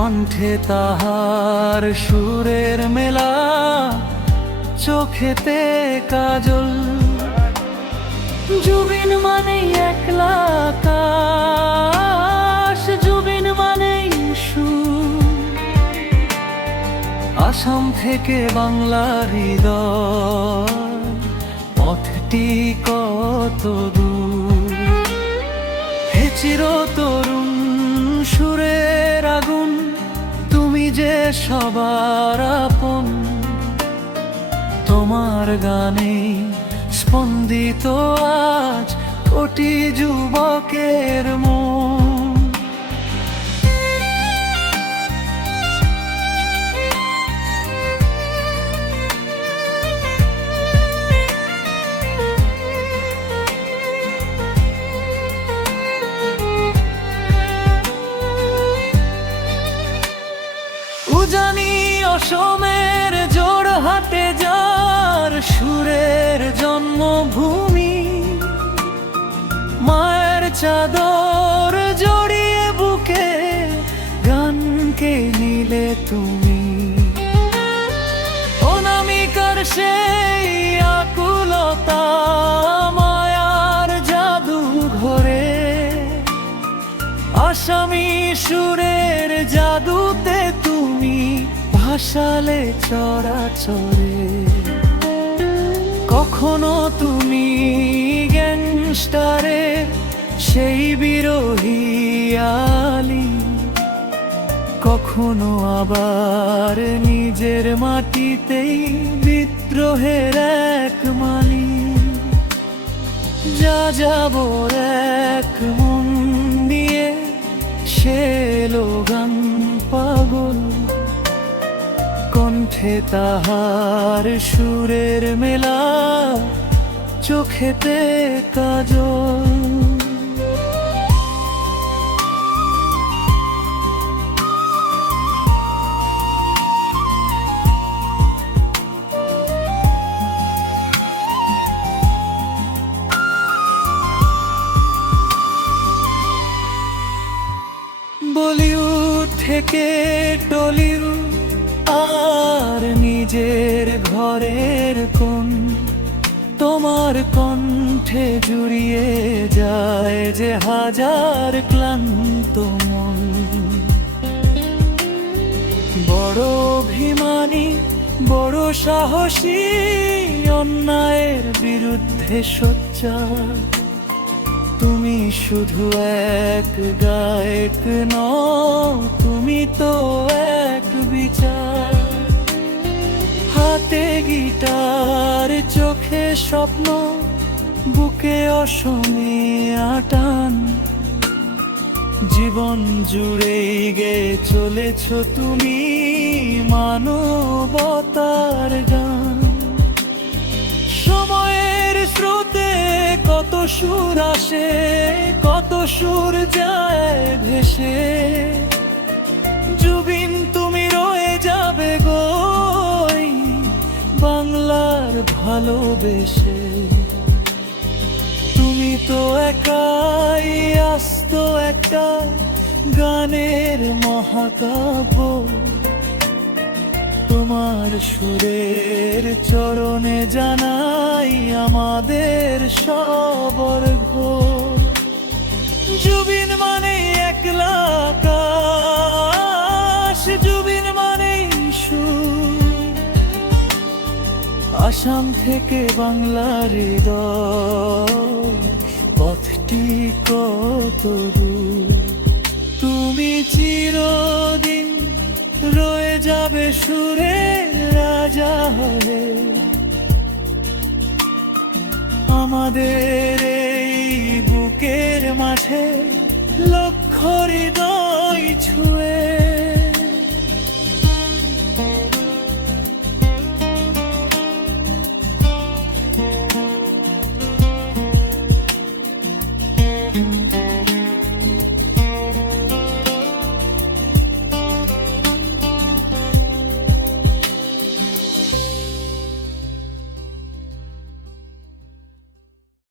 কণ্ঠে তাহার সুরের মেলা, চোখেতে কাজল। জুবিন মানেই একলা আকাশ, জুবিন মানেই সুর। আসাম থেকে বাংলার হৃদয়, পথটি কত দূর। হে চিরতরুণ সুরের আগুন, তুমি যে সবার আপন। তোমার গানে স্পন্দিত আজ কোটি যুবকের মন। উজানি অসমের জোড়হাটে যার সুরের জন্মভূমি, মায়ের চাদর জড়িয়ে বুকে গানকে নিলে তুমি। অনামিকার সেই আকুলতা মায়ার জাদু ঘরে, আসামি সুরের জাদুতে তুমি ভাসালে চরাচরে। কখনো তুমি গ্যাংস্টারের সেই বিরোহী আলি, কখনো আবার নিজের মাটিতেই বিদ্রোহের এক মালি। যা যাবর এক মন নিয়ে সে গান পাগল, কণ্ঠে তাহার সুরের মেলা, চোখেতে কাজল। বলিউড থেকে টলিউড আর নিজের ঘরের কোন, তোমার কণ্ঠে জুড়িয়ে যায় যে হাজার ক্লান্ত মন। বড় অভিমানী, বড় সাহসী, অন্যায়ের বিরুদ্ধে সোচ্চার। তুমি শুধু এক গায়ক নও, তুমি তো এক বিচার। হাতে গিটার, চোখে স্বপ্ন, বুকে অসমীয়া টান। জীবন জুড়েই গেয়ে চলেছ তুমি মানবতার গান। সময়ের স্রোতে কত সুর আসে, কত সুর যায় ভেসে। জুবিন তুমি রয়ে যাবে গো বাংলার ভালোবেসে। তুমি তো একাই আস্ত একটা গানের মহাকাব্য। তোমার সুরের চরণে জানাই আমাদের সবর ঘোর। জুবিন মানে একলা আকাশ, জুবিন মানে সুর। আসাম থেকে বাংলার হৃদয়, পথটি কত দূর। তুমি চিরদিন রয়ে যাবে সুরের রাজা হয়ে, আমাদের এই বুকের মাঝে লক্ষ হৃদয় ছুঁয়ে।